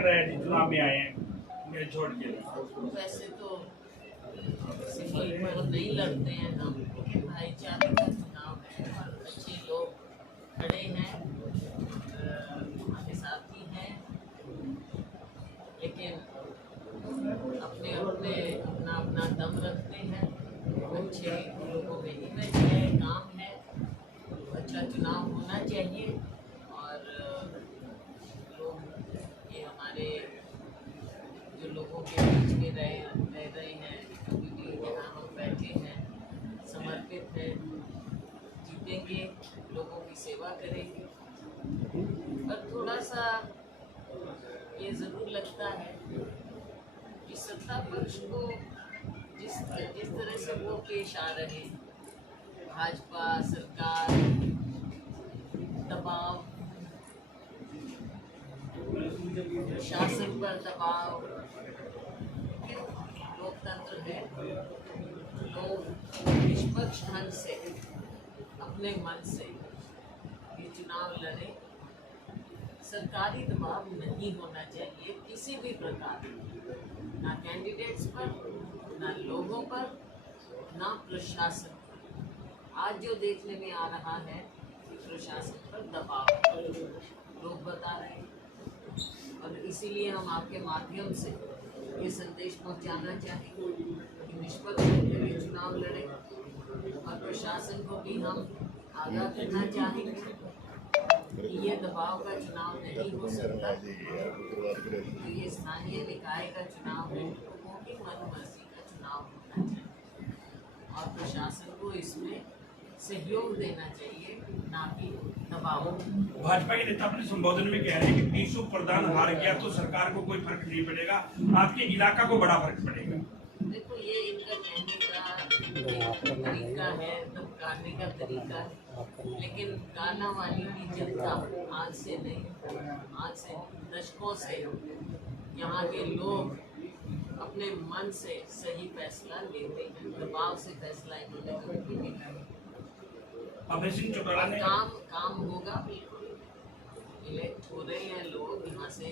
लग रहा है चुनाव में आए हैं मैं छोड़ के? वैसे तो सिंबल पर नहीं लड़ते हैं हम, लेकिन भाईचारे का चुनाव है और अच्छे लोग खड़े हैं, हमारे साथी हैं, लेकिन अपने अपने अपना अपना दम रखते हैं। अच्छे लोगों में इमेज है, काम है, अच्छा चुनाव होना चाहिए और लोग ये हमारे जो लोगों के बीच में रह रहे हैं, अभी भी यहाँ हम बैठे हैं, समर्पित हैं, जीतेंगे, लोगों की सेवा करेंगे। पर थोड़ा सा ये ज़रूर लगता है कि सत्ता पक्ष को जिस तरह से वो पेश आ रहे हैं, भाजपा सरकार, दबाव, शासन पर दबाव, लोकतंत्र है, लोग निष्पक्ष ढंग से अपने मन से ये चुनाव लड़े। सरकारी दबाव नहीं होना चाहिए किसी भी प्रकार, ना कैंडिडेट्स पर, ना लोगों पर, ना प्रशासन पर। आज जो देखने में आ रहा है प्रशासन पर दबाव लोग बता रहे हैं और इसीलिए हम आपके माध्यम से ये संदेश पहुंचाना चाहेंगे कि निष्पक्ष होकर ये चुनाव लड़े और प्रशासन को भी हम आगाह करना चाहेंगे कि ये दबाव का चुनाव नहीं हो सकता। तो ये स्थानीय निकाय का चुनाव है, लोगों की मनमर्जी का चुनाव होना चाहिए और प्रशासन को इसमें सहयोग देना चाहिए, ना कि दबाव। भाजपा के नेता अपने संबोधन में कह रहे हैं कि पीशु प्रधान हार गया तो सरकार को कोई फर्क नहीं पड़ेगा, आपके इलाका को बड़ा फर्क पड़ेगा। देखो ये इनका कहने का तरीका है, धमकाने का तरीका है, लेकिन कालांवाली की जनता आज से नहीं, आज से दशकों से यहाँ के लोग अपने मन से सही फैसला लेते हैं, दबाव से फैसला इन्होंने कभी नहीं लिया। अभय सिंह चौटाला ने काम होगा, बिल्कुल इलेक्ट हो रहे हैं लोग, यहाँ से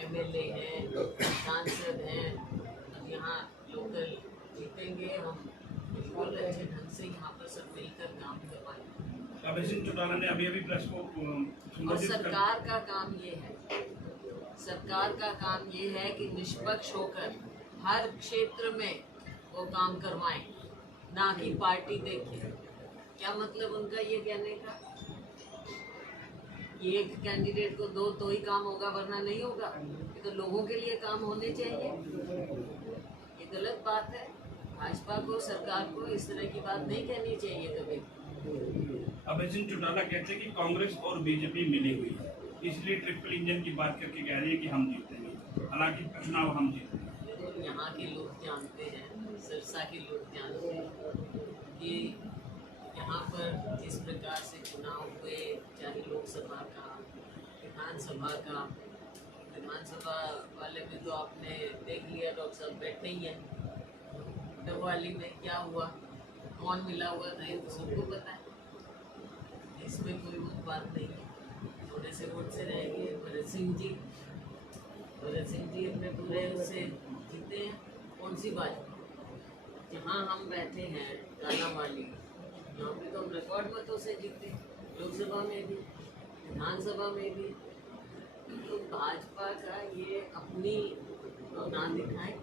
एमएलए हैं, सांसद हैं, अब यहाँ लोकल जीतेंगे, हम बिल्कुल अच्छे ढंग से यहाँ पर सब मिलकर काम करवाएंगे। अभय सिंह चौटाला ने अभी प्रेस को और सरकार का काम ये है, सरकार का काम ये है कि निष्पक्ष होकर हर क्षेत्र में वो काम करवाएं, ना कि पार्टी देखे। क्या मतलब उनका ये कहने का? एक कैंडिडेट को दो तो ही काम होगा, वरना नहीं होगा। ये तो लोगों के लिए काम होने चाहिए, ये गलत बात है। भाजपा को, सरकार को इस तरह की बात नहीं कहनी चाहिए कभी। अभय सिंह चौटाला कहते हैं कि कांग्रेस और बीजेपी मिली हुई है, इसलिए ट्रिपल इंजन की बात करके कह रही है कि हम जीतेंगे, हालांकि चुनाव हम जीतेंगे। यहाँ के लोग जानते हैं, सिरसा के लोग जानते हैं कि यहाँ पर जिस प्रकार से चुनाव हुए, चाहे लोकसभा का, विधानसभा वाले में तो आपने देख लिया, डॉक्टर साहब बैठे ही हैं। डबवाली में क्या हुआ, कौन मिला हुआ था, ये तो सबको पता है, इसमें कोई बात नहीं है। थोड़े से वोट से रहेंगे। भरत सिंह जी अपने पूरे उससे जीते हैं। कौन सी बात, जहाँ हम बैठे हैं कालांवाली, यहाँ पे तो हम रिकॉर्ड मतों से जीते, लोकसभा में भी, विधानसभा में भी। तो भाजपा का ये अपनी ना दिखाए,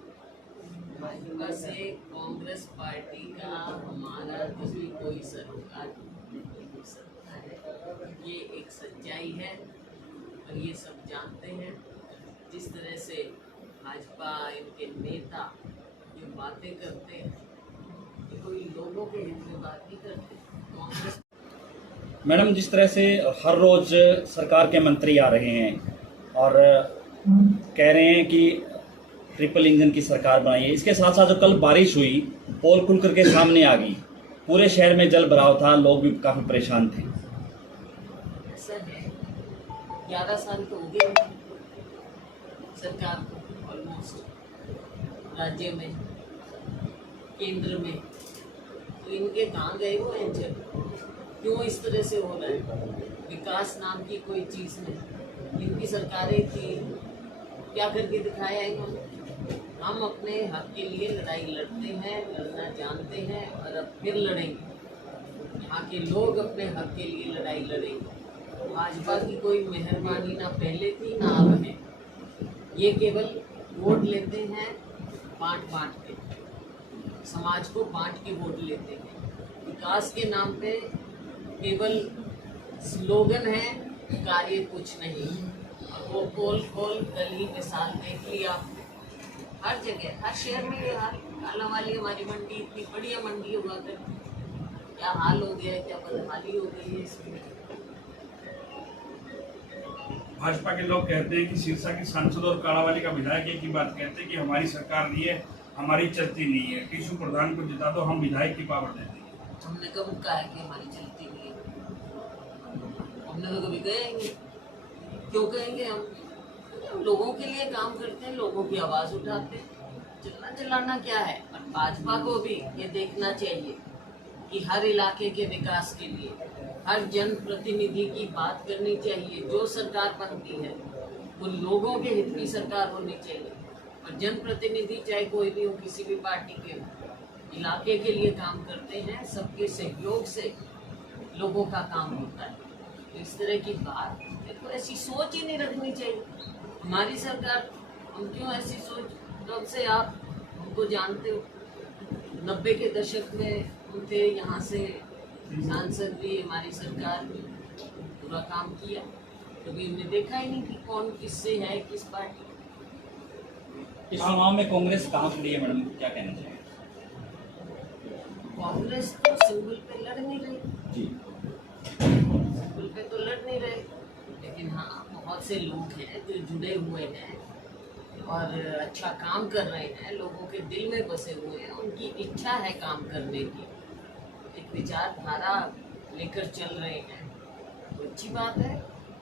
भाजपा से कांग्रेस पार्टी का हमारा कभी कोई सरोकार नहीं हो सकता है। ये एक सच्चाई है और ये सब जानते हैं। जिस तरह से भाजपा, इनके नेता ये बातें करते हैं, ये कोई लोगों के हित में बात नहीं करते। कांग्रेस मैडम, जिस तरह से हर रोज सरकार के मंत्री आ रहे हैं और कह रहे हैं कि ट्रिपल इंजन की सरकार बनाई है, इसके साथ साथ जो कल बारिश हुई, पोल खुल करके सामने आ गई, पूरे शहर में जल भराव था, लोग भी काफी परेशान थे। ऐसा है, 11 साल तो हो गए सरकार को, ऑलमोस्ट राज्य में, केंद्र में, तो इनके कहाँ गए वो एंजल? क्यों इस तरह से हो रहा है? विकास नाम की कोई चीज़ नहीं। इनकी सरकारें थी, क्या करके दिखाया इन्होंने? हम अपने हक के लिए लड़ाई लड़ते हैं, लड़ना जानते हैं और अब फिर लड़ेंगे। यहाँ के लोग अपने हक के लिए लड़ाई लड़ेंगे। भाजपा की कोई मेहरबानी ना पहले थी ना अब है। ये केवल वोट लेते हैं बांट के, समाज को बांट के वोट लेते हैं। विकास के नाम पे केवल स्लोगन है, कार्य कुछ नहीं। और वो पोल खोल कल ही मिसाल देख लिया, हर जगह हर शहर में ये हाल। काला वाली हमारी मंडी इतनी बढ़िया मंडी हुआ करती, क्या हाल हो गया है, क्या बदहाली हो गई है इसमें। भाजपा के लोग कहते हैं कि सिरसा की सांसद और कालावाली का विधायक एक ही बात कहते हैं कि हमारी सरकार नहीं है, हमारी चलती नहीं है, किशु प्रधान को जिता दो, हम विधायक की पावर दे देंगे। हमने कब कहा है कि हमारी चलती नहीं है? हमने तो कभी कहेंगे, क्यों कहेंगे? हम लोगों के लिए काम करते हैं, लोगों की आवाज़ उठाते हैं। चलना चलाना क्या है? और भाजपा को भी ये देखना चाहिए कि हर इलाके के विकास के लिए हर जनप्रतिनिधि की बात करनी चाहिए। जो सरकार बनती है वो लोगों के हित की सरकार होनी चाहिए। और जनप्रतिनिधि चाहे कोई भी हो, किसी भी पार्टी के हो, इलाके के लिए काम करते हैं, सबके सहयोग से लोगों का काम होता है। तो इस तरह की बात देखो, ऐसी सोच ही नहीं रखनी चाहिए। हमारी सरकार, हम क्यों ऐसी सोच? कब से आप हमको जानते हो? 90 के दशक में हम थे, यहाँ से सांसद भी, हमारी सरकार भी पूरा काम किया। कभी हमने देखा ही नहीं कि कौन किससे है, किस पार्टी। इस चुनाव में कांग्रेस कहाँ खड़ी है मैडम, क्या कहना चाहिए? कांग्रेस तो सिंबल पे लड़ नहीं रही जी, सिंबल पे तो लड़ नहीं रहे, लेकिन हाँ बहुत से लोग हैं जो जुड़े हुए हैं और अच्छा काम कर रहे हैं, लोगों के दिल में बसे हुए हैं, उनकी इच्छा है काम करने की, एक विचारधारा लेकर चल रहे हैं, तो अच्छी बात है,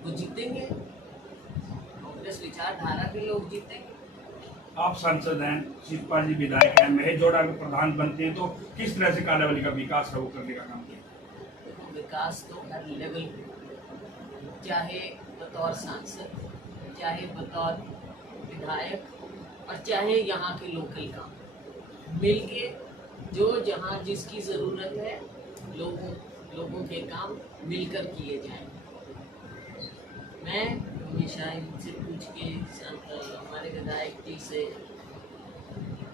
वो जीतेंगे। कांग्रेस विचारधारा के लोग जीतेंगे। आप सांसद हैं, शिवपाल जी विधायक हैं, महेश जोड़ा अगर प्रधान बनते हैं तो किस तरह से कालावाली का विकास है वो करने का काम किया? देखो, विकास तो हर लेवल पे, चाहे बतौर सांसद, चाहे बतौर विधायक और चाहे यहाँ के लोकल काम, मिलके जो जहाँ जिसकी ज़रूरत है, लोगों के काम मिलकर किए जाएं। मैं हमेशा इनसे पूछ के हमारे विधायक जी से,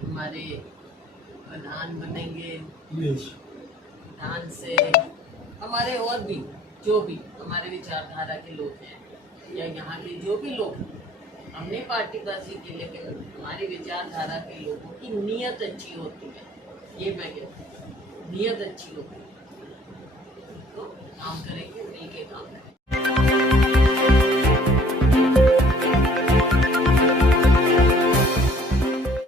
हमारे प्रधान बनेंगे, प्रधान से, हमारे और भी जो भी हमारे विचारधारा के लोग हैं या यहाँ के जो भी लोग हैं, हमने पार्टीबाजी की, लेकिन हमारी विचारधारा के लोगों की नीयत अच्छी होती है, ये मैं कहती हूँ, नीयत अच्छी होती है तो काम करेंगे, मिल के काम करेंगे।